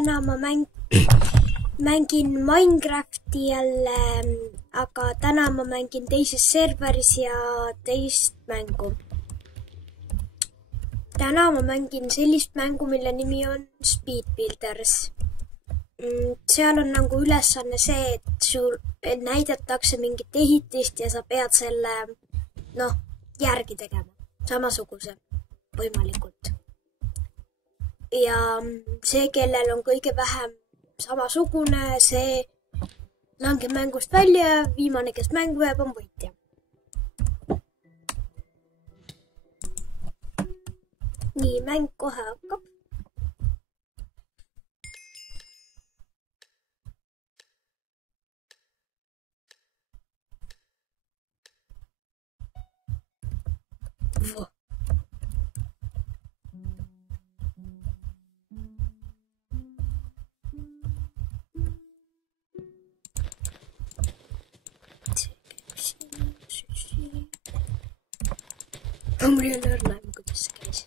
täna ma mängin Minecrafti jälle, aga täna ma mängin teises serveris ja teist mängu. Täna ma mängin sellist mängu, mille nimi on Speed Builders. Seal on nagu ülesanne see, et sul näidatakse mingit ehitist ja sa pead selle järgi tegema, samasuguse võimalikult. Ja see, kellel on kõige vähem samasugune, see langeb mängust välja ja viimane, kes mängu jääb, on võitja. Nii, mäng kohe hakkab. Mul ei ole õrna, kuidas see käis.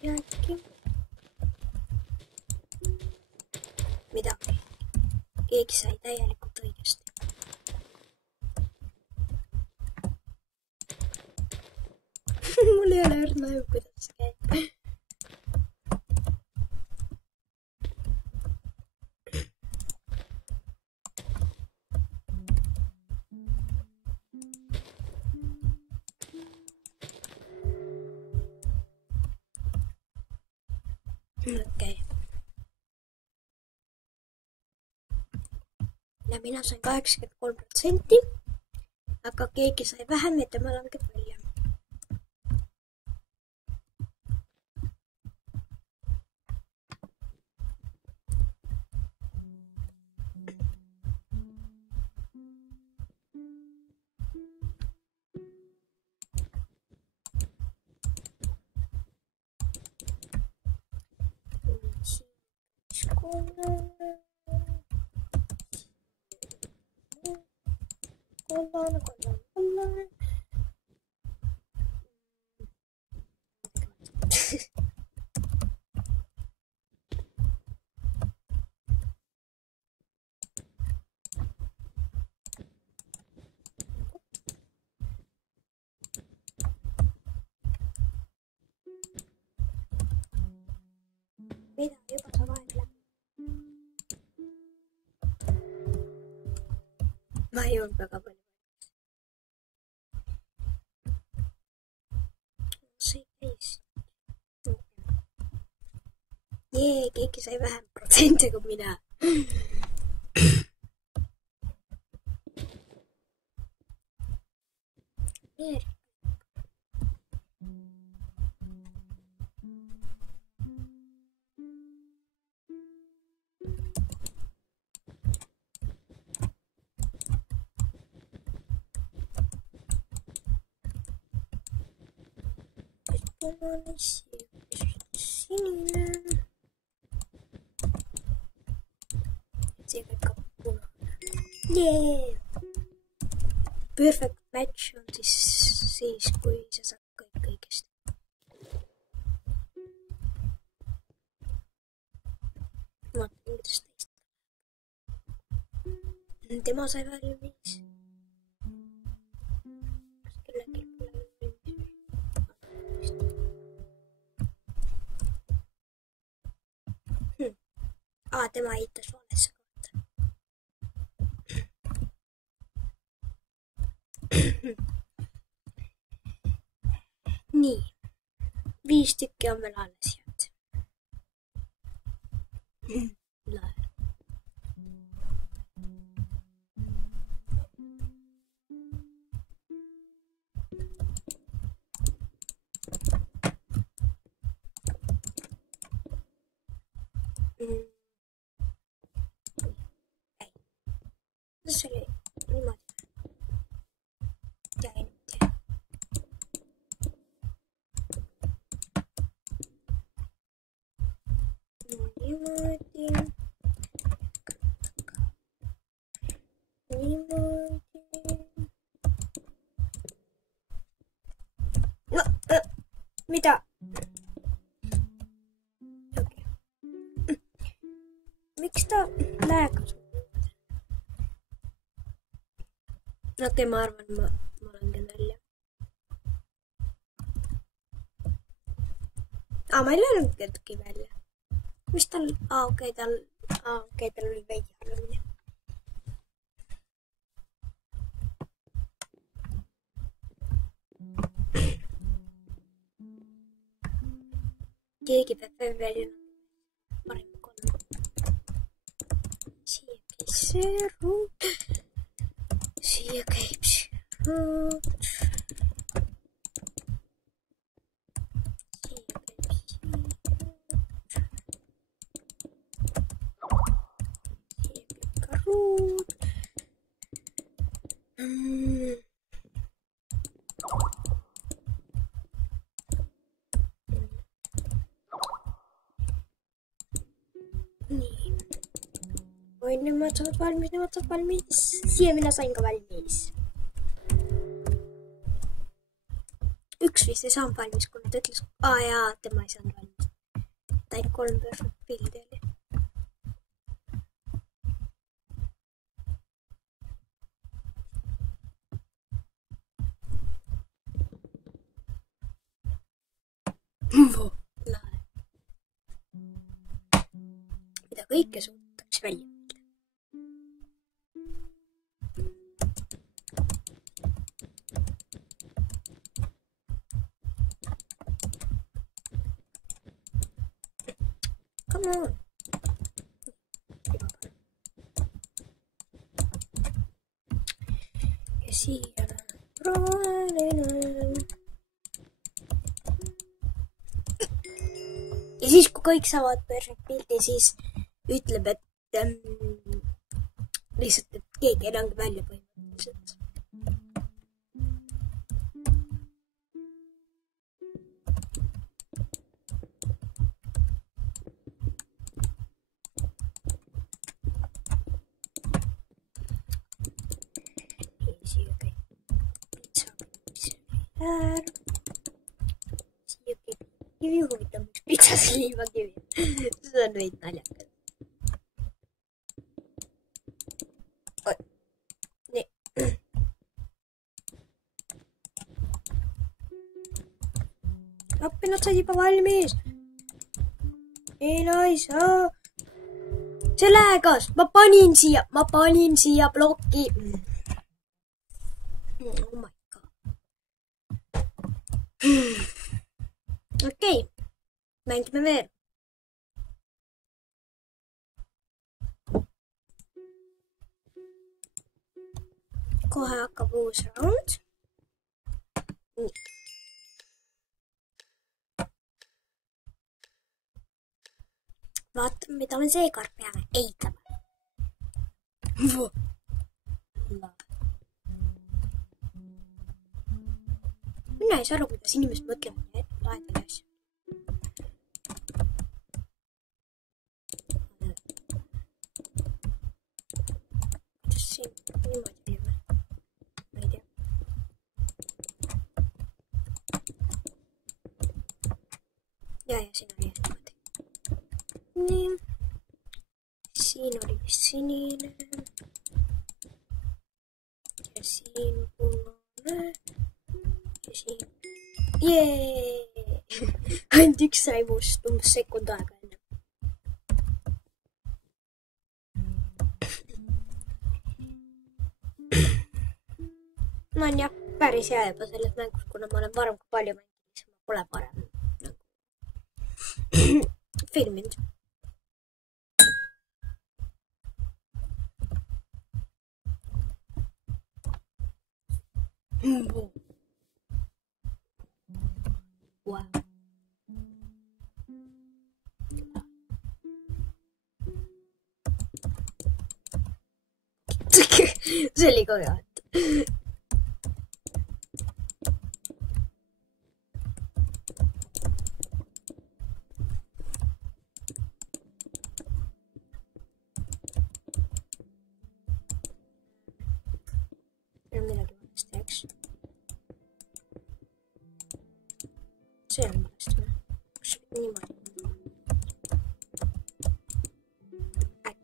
Ja äkki midagi. Keegi sai täielikult õigesti. Mul ei ole õrna, kuidas see käib. Okei. Ja mina sain 83%, aga keegi sai vähem ja tema langeb välja. Kollane. Mida juba saab aeg läbi. Ma ei olnud väga palju. See käis. Keegi sai vähem protsente kui mina. Sinine. See kõik ka punane. Yeah! Perfect match on siis, kui sa saad kõik õigesti. Vaata, kuidas teist. Tema sai välja 5. Kellelgi pole tema ehitas valesse kohta. Nii, 5 tükki on veel alles jäänud. Lahe. See oli niimoodi. Ja ette. Niimoodi. No, mida? Miks ta läheb? Okei, ma arvan, ma langen välja. Ma ei löönud kedagi välja. Mis tal? Okei, tal oli veidi halvemini. Keegi peab välja parem kolm. Siia käib see ruut. Siia käib see ruut. Niin. Oi, nämä ovat valmis. Siellä minä sain valmis. Yksi viisi saan valmis, kun nyt ütles... jaa, tema ei saanut valmis. Tain 3 pildeille. Mitä kõike suutaks välja? Come on. Ja siia roheline. Ja siis, kui kõik saavad perfect pildi, siis ütleb, et lihtsalt, et keegi ei lange välja põhimõtteliselt. Siia käib pitsa äär. Siia käib kivi, huvitav, miks pitsas liivakivi. See on veidi naljakas. Nii. Appi, nad said juba valmis. Ei saa. See lägas. Ma panin siia blokki. Oh my god. Okei. Mängime veel. Kohe hakkab uus round. Nii. Vaatame, mida me seekord peame eitama. Mina ei saa aru, kuidas inimesed mõtlevad laedale asju. Kuidas siin niimoodi teeme? Ma ei tea. Ja siin oli niimoodi. Nii. Siin oli vist sinine. Ja siin punane. Ja siin. Jee! Ainult üks sai must umbes sekund aega enne. Ma olen jah päris hea juba selles mängus, kuna ma olen varem palju mänginud, siis ma pole parem filminud. Wow. See oli ka hea. Midagi valesti, eks? See on valesti või? Kas niimoodi? Äkki.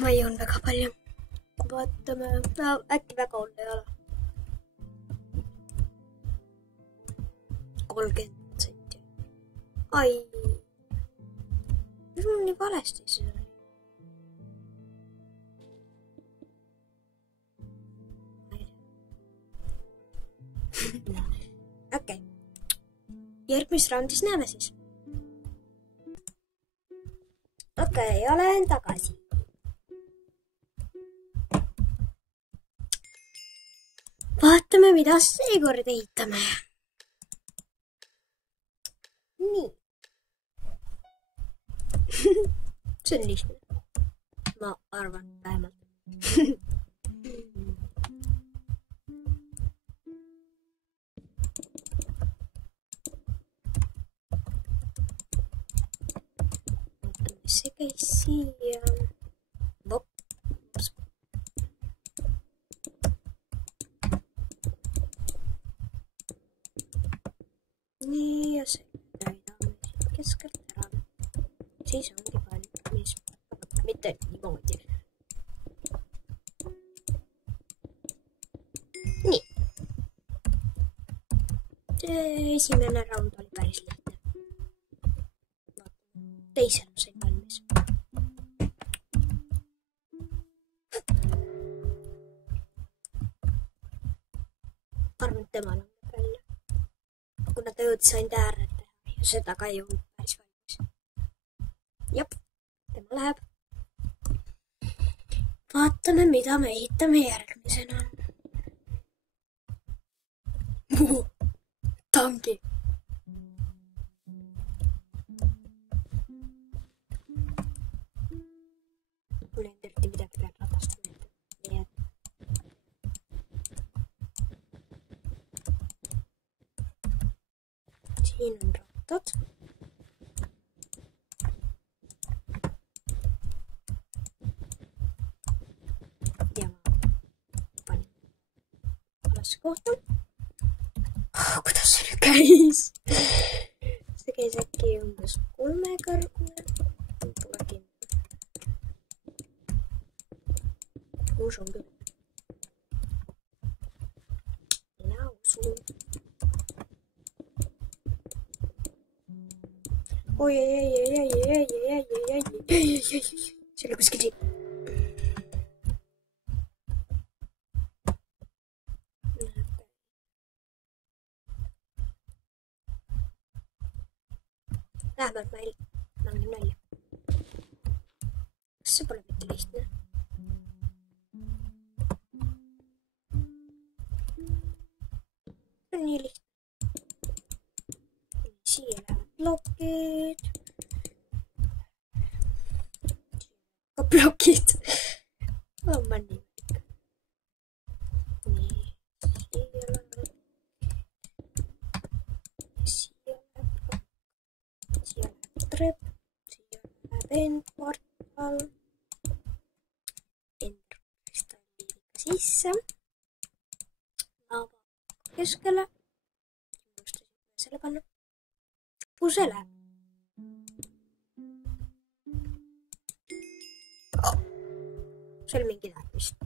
Ma joon väga palju. Vaatame. No, äkki väga hull ei ole. 30%. Ai. Mis mul nii valesti see oli? Okei. Järgmises raundis näeme siis. Okei, olen tagasi. Vaatame, mida seekord ehitame. Nii. See on lihtne. Ma arvan vähemalt. See käis siia. Vops. Nii ja see näidame keskelt ära. Siis ongi valmis. Mitte niimoodi. Nii. See esimene raund oli päris lihtne. Teisel sain valmis. Arvan, et tema langeb välja. Kuna ta jõudis ainult äärelt teha ja seda ka ei olnud päris valmis. Jop, tema läheb. Vaatame, mida me ehitame järgmisena. Tanki. Mul ei terviti midagi peale ratast meelde. Nii et. Siin on rattad. Ja ma panin valesse kohta. Kuidas see nüüd käis? See käis äkki umbes 3-kõrgune. Pole kindel. Usun küll. Mina usun. Oi, see oli kuskil siit. Vähemalt ma langin välja. See pole mitte lihtne. See on nii lihtne. Siia lähevad plokid. Ka plokid. Oh, ma nii. Nii. Siia lähevad. Siia läheb. Siia läheb trepp. Siia läheb endportal. Endportal sisse. Lava keskele. Unustasin selle panna. Pusele. Oh. See oli mingi tähtmist.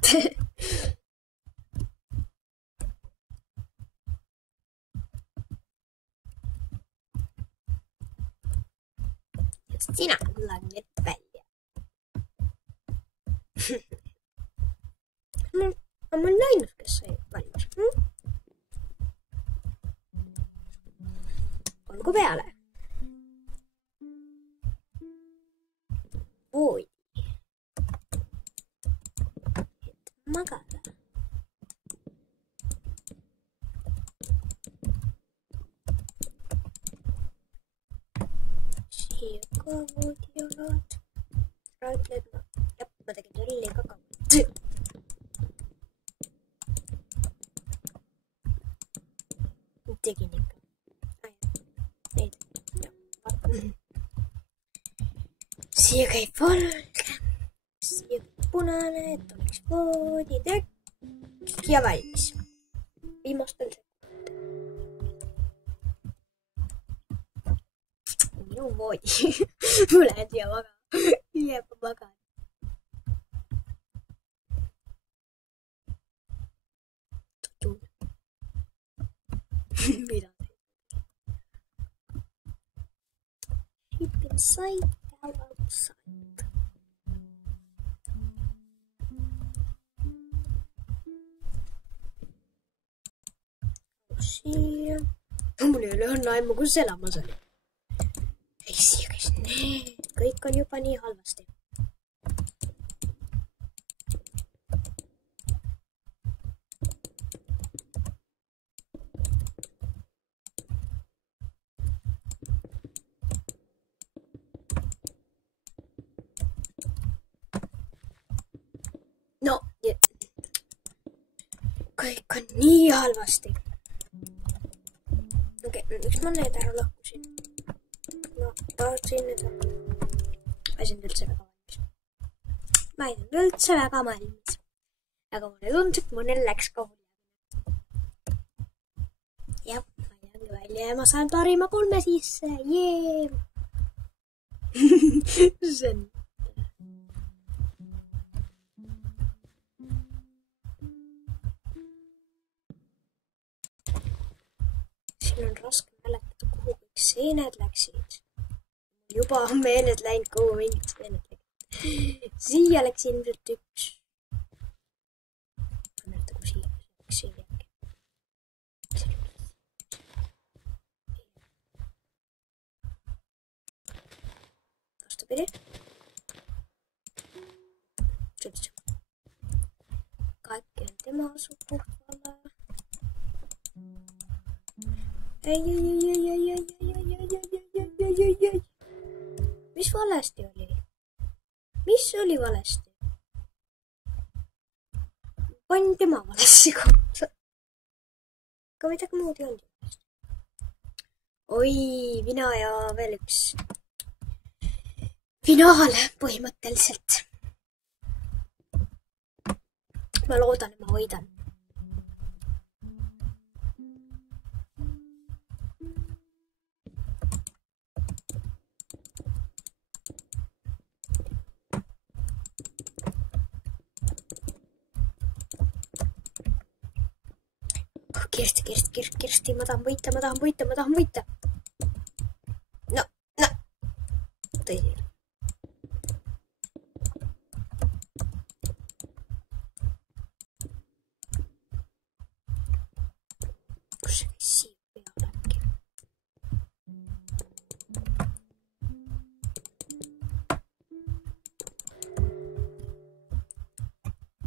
Sina langed välja. Ma olen ainus, kes sai valmis. Olgu peale. Oi. Et magada. Siia ka voodialad. Raudled ma. Jah, ma tegin tolli ka kaua. Tegin ikka. Neid. Siia käib valge. Siia punane, et oleks vooditekk ja valmis. Viimastel sekundil. minu voodi. Ma lähen siia magama. Jääb magama. Mida? Keep inside, go outside. Siia. Mul ei ole õnne aimu, kus elamas oli. Ei siia, kes need. Kõik on juba nii halvasti. No, kõik on nii halvasti. Okei, miks ma need ära lahkusin? Ma tahtsin nüüd ma ei saanud üldse väga valmis. Ma ei saanud üldse väga valmis. Aga mulle tundus, et mõnel läks ka hullemini. Jah, ma jäängi välja ja ma saan parima 3 sisse. Jee! See on... Siin on raske mäletada, kuhu kõik seened läksid. Juba on meeled läinud, kuhu mingid seened läksid. Siia läks ilmselt üks. Ma näeta, kui siia läks siia äkki. Vastupidi. Kaikki on tema sukuhtvala. Ei. Mis valesti oli? Mis oli valesti? Panin tema valesti kohta. Aga midagi muud ei olnud valesti. Oi, mina ja veel üks finaal põhimõtteliselt. Ma loodan, et ma võidan. Kirsti, ma tahan võita. No. Tõsi. Kus see siia peale äkki?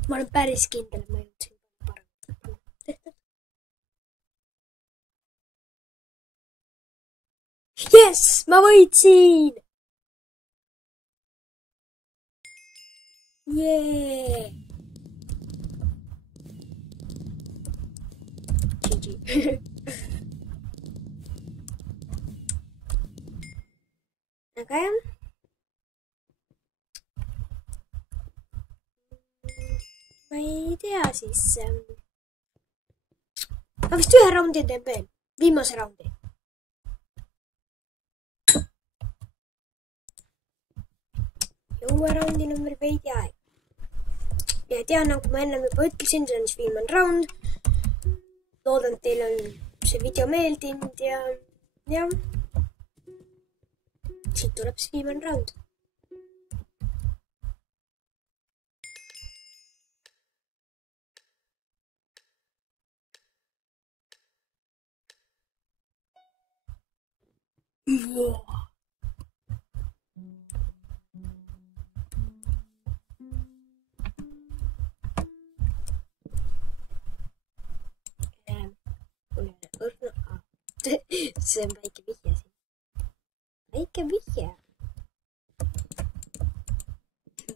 Ma olen päris kindel, et ma jõudsin paremini. Yes, ma võitsin! Jee! GG. Aga jah. Ma ei tea siis. Ma vist ühe raundi teen veel. Viimase raundi. Uue raundi number veidi aeg. Ja tean, nagu ma enne juba ütlesin, see on siis viimane raund. Loodan, et teil on see video meeldinud ja siit tuleb see viimane raund. Wow. See on väike vihje siin. Väike vihje.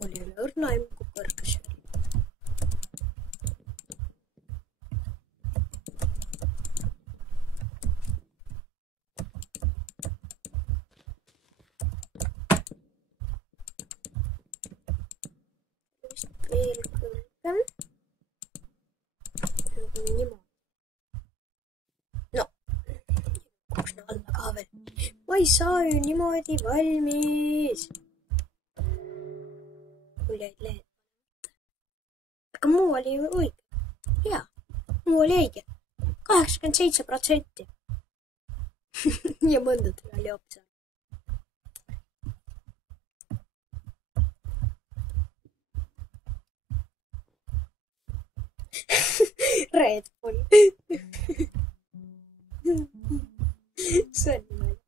Mul ei ole õrna aimu, kui kõrges oli. Vist veel kõrgem. Niimoodi. No. Alla ka veel. ma ei saa ju niimoodi valmis. Mul jäid lehed. Aga muu oli ju õige. Jaa, muu oli õige. 87%. Ja mõndad oli hoopis. Red Bull. See on niimoodi.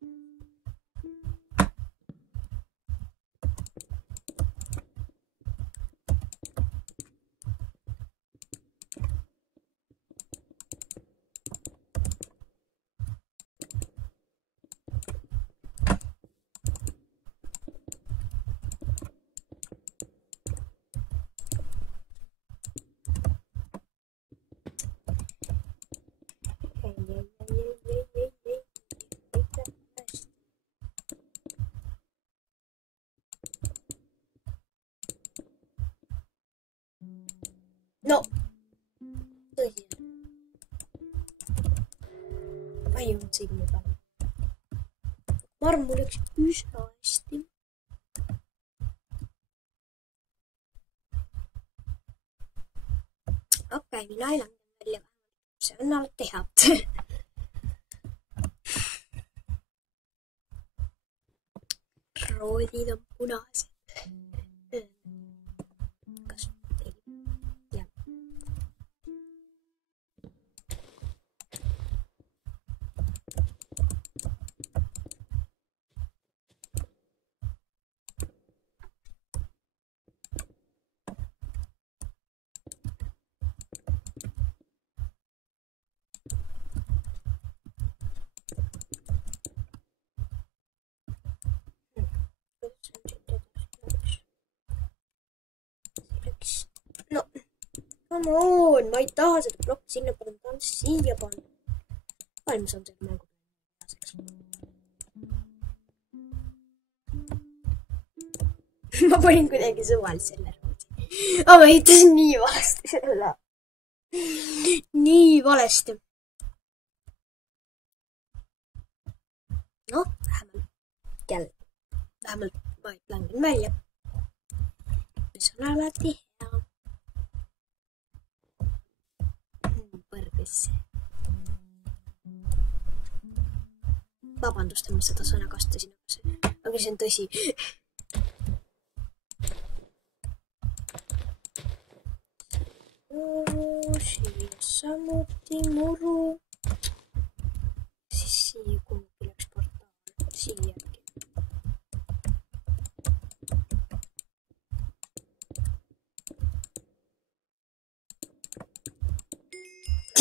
No, tõsiselt. Ma ei jõudnud silmi peale. Ma arvan, mul läks üsna hästi. Okei, mina ei lange välja. See on alati head. Roodid on punased. Kas teil? Jah. No, come on, ma ei taha seda plokki sinna panna, ma tahan siia panna. Valmis on selle mängu. Ma panin kuidagi suvaliselt selle roodi. Aga ma ehitasin nii valesti selle. Nii valesti. Noh, vähemalt ma langen välja. See on alati hea. Võrdesse. Vabandust, et ma seda sõna kasutasin, aga see on tõsi. Siia samuti muru. Siis siia kuhugi läks portaal. Siia.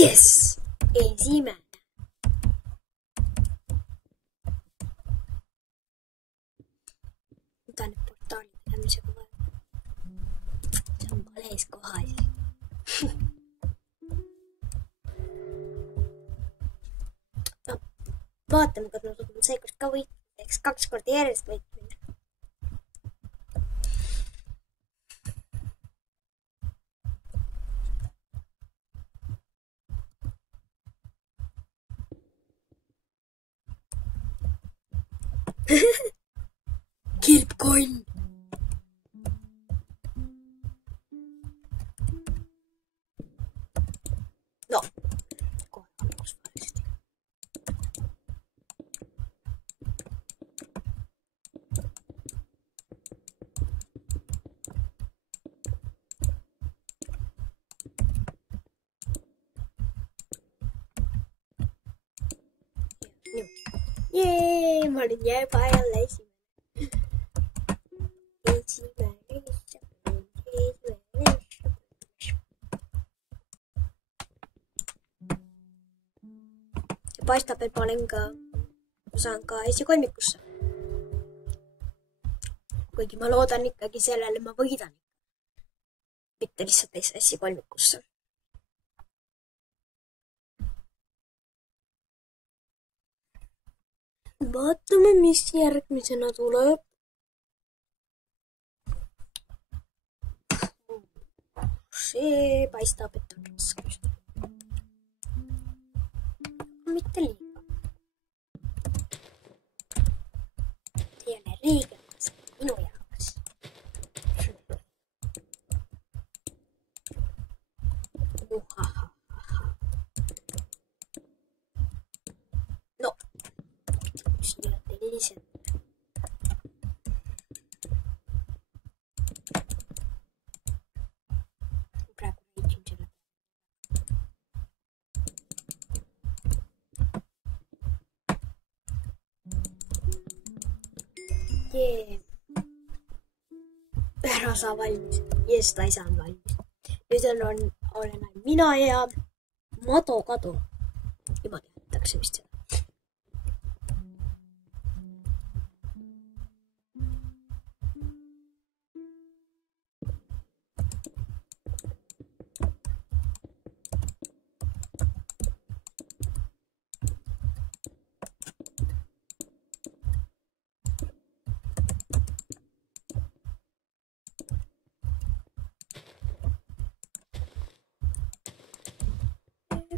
Yes! Esimene. Mida need portaalid tegemisega vaja? See on vales kohas. No, vaatame, kas ma suudan seekord ka võita. Eks 2 korda järjest võit minna. Kilpkonn. No, kohe algus valesti. Jee, ma olin juba jälle esimene. Paistab, et ma saan ka esikolmikusse. Kuigi ma loodan ikkagi sellele, ma võidan. Mitte lihtsalt esikolmikusse. Vaatame, mis järgmisena tuleb. See paistab, et on raskus. Mitte liiga. teised. Praegu räägin selle. Ära saa valmis. Yes, ta ei saanud valmis. Nüüd olen ainult mina ja Mado Kadu. Juba teatakse vist seda.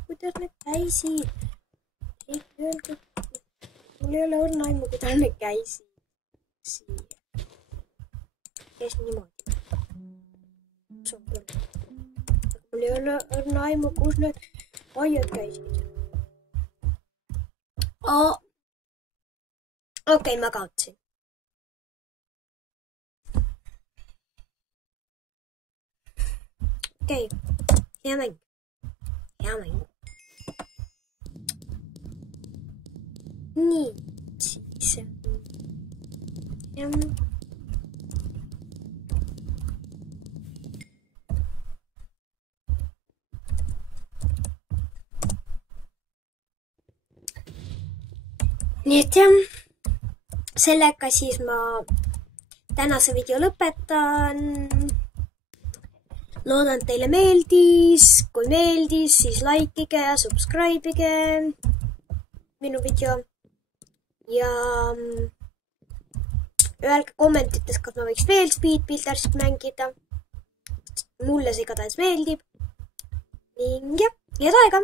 Kuidas need käisid? Mul ei ole õrna aimu, kuidas need käisid. Siia. Käis niimoodi. Mul ei ole õrna aimu, kus need aiad käisid. Okei, ma kaotsin. Okei, hea mäng. Hea mäng. Nii, siis nii et jah, sellega siis ma tänase video lõpetan. Loodan, et teile meeldis. Kui meeldis, siis likeige ja subscribe'ige minu video. Ja öelge kommentites, kas ma võiks veel Speed Buildersit mängida. Mulle see igatahes meeldib. Ning jah, head aega!